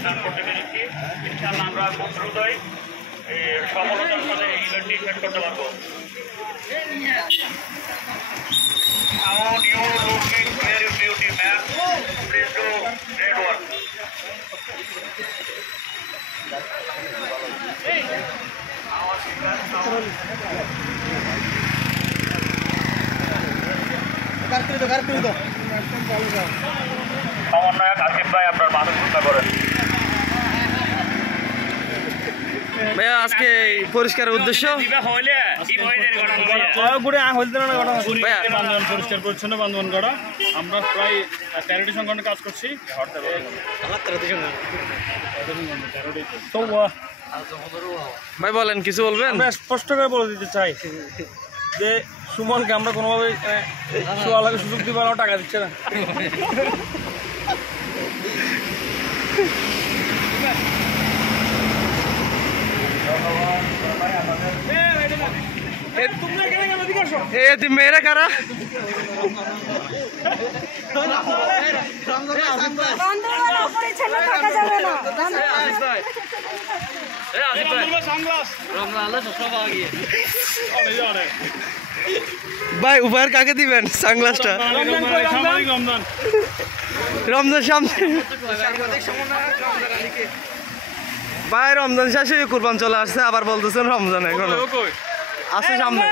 Start করতে পেরেছি। ইনশাআল্লাহ আমরা খুব দ্রুতই সফলতার সাথে এই ইভেন্টটি শেষ করতে পারবো। Now you looking very beauty, man. Please do great work. সমন্বয়ক আসিফ ভাই আপনার মানুষ চিন্তা করেন। ভাইয়া আজকে পরিষ্কারের উদ্দেশ্য পরিষ্কার পরিচ্ছন্ন বান্ধবন গড়া। আমরা প্রায় 13টি সংগঠনে কাজ করছি। ভাই বলেন, কিছু বলবেন? আমরা স্পষ্ট করে বলে দিতে চাই যে সুমনকে আমরা কোনোভাবে সোয়ালাকে সুযোগ দিব না, টাকা দিচ্ছে না। মেয়েরা কারা? ভাই উপহার কাকে দিবেন সানগ্লাসটা? রমজান সামনে ভাই, রমজান শেষে কুরবান চলে আসছে, আবার বলতেছেন রমজান এখন আসছে সামনে।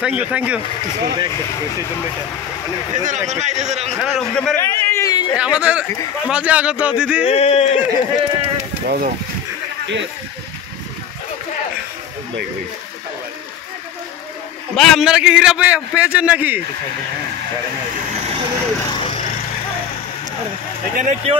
Thank you, thank you. আমাদের মাঝে আগত দিদি। ভাই আপনারা কি হীরা পেয়েছেন নাকি? এখানে কেউ